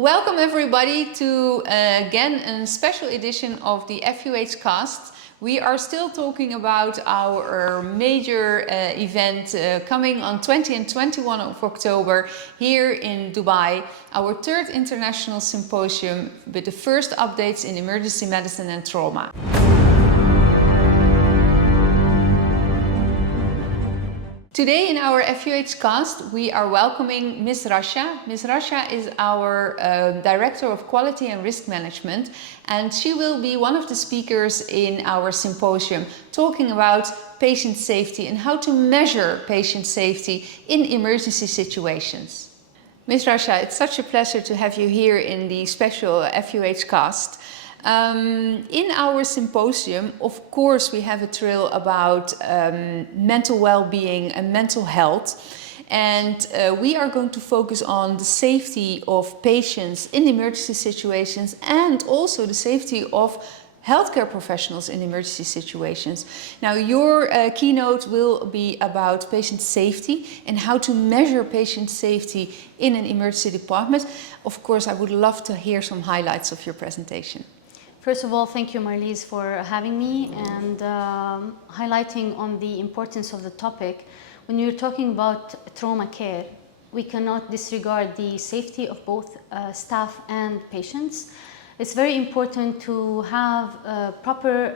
Welcome everybody to again a special edition of the FUHCast. We are still talking about our major event coming on 20 and 21 of October here in Dubai, our third International Symposium with the first updates in emergency medicine and trauma. Today in our FUHcast we are welcoming Ms. Racha. Ms. Racha is our Director of Quality and Risk Management, and she will be one of the speakers in our symposium talking about patient safety and how to measure patient safety in emergency situations. Ms. Racha, it's such a pleasure to have you here in the special FUHcast. In our symposium, of course, we have a trail about mental well-being and mental health, and we are going to focus on the safety of patients in emergency situations and also the safety of healthcare professionals in emergency situations. Now, your keynote will be about patient safety and how to measure patient safety in an emergency department. Of course, I would love to hear some highlights of your presentation. First of all, thank you, Marlies, for having me and highlighting on the importance of the topic. When you're talking about trauma care, we cannot disregard the safety of both staff and patients. It's very important to have proper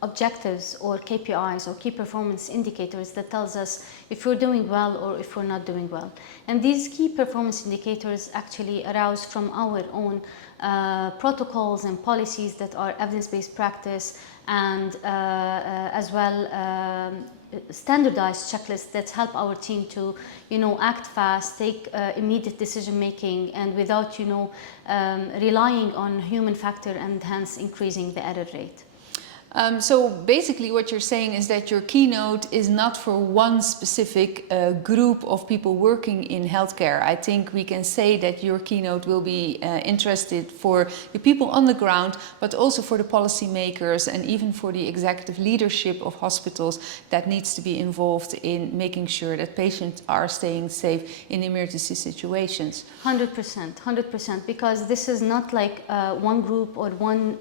objectives or KPIs or key performance indicators that tells us if we're doing well or if we're not doing well. And these key performance indicators actually arouse from our own protocols and policies that are evidence-based practice and as well standardized checklists that help our team to, act fast, take immediate decision-making, and without, relying on human factor and hence increasing the error rate. So basically what you're saying is that your keynote is not for one specific group of people working in healthcare. I think we can say that your keynote will be interested for the people on the ground, but also for the policymakers and even for the executive leadership of hospitals that needs to be involved in making sure that patients are staying safe in emergency situations. 100%, because this is not like one group or one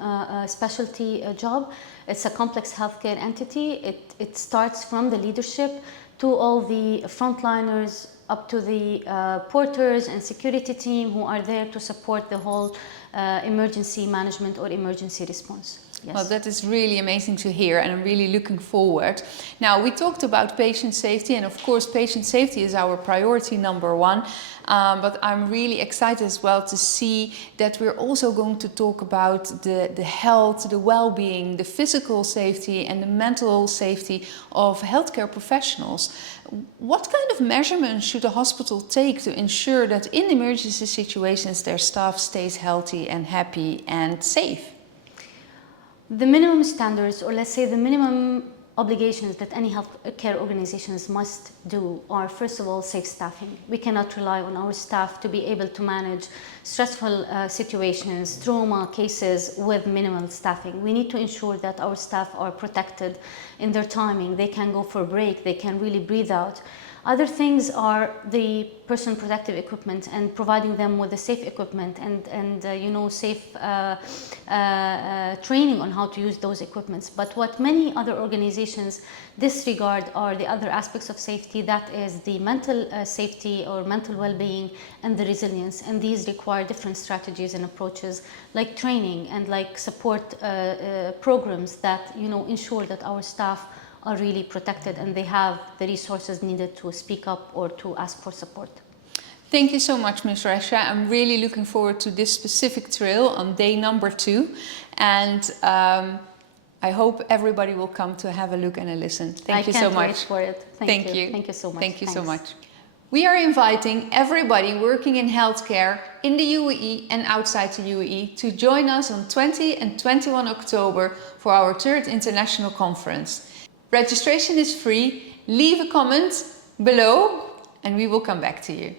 specialty job. It's a complex healthcare entity. It starts from the leadership to all the frontliners up to the porters and security team who are there to support the whole emergency management or emergency response. Yes. Well, that is really amazing to hear, and I'm really looking forward. Now, we talked about patient safety, and of course patient safety is our priority number one, but I'm really excited as well to see that we're also going to talk about the health, the well-being, the physical safety and the mental safety of healthcare professionals. What kind of measurements should a hospital take to ensure that in emergency situations their staff stays healthy and happy and safe? The minimum standards, or let's say the minimum obligations that any healthcare organizations must do are, first of all, safe staffing. We cannot rely on our staff to be able to manage stressful situations, trauma cases with minimal staffing. We need to ensure that our staff are protected in their timing. They can go for a break, they can really breathe out. Other things are the personal protective equipment and providing them with the safe equipment and safe training on how to use those equipments. But what many other organizations disregard are the other aspects of safety, that is the mental safety or mental well-being and the resilience. And these require different strategies and approaches like training and like support programs that ensure that our staff are really protected and they have the resources needed to speak up or to ask for support. Thank you so much, Ms. Racha. I'm really looking forward to this specific trail on day number 2, and I hope everybody will come to have a look and a listen. Thank you so much. I can't wait for it. Thank you. Thank you so much. Thank you so much. We are inviting everybody working in healthcare in the UAE and outside the UAE to join us on 20 and 21 October for our third international conference. Registration is free. Leave a comment below and we will come back to you.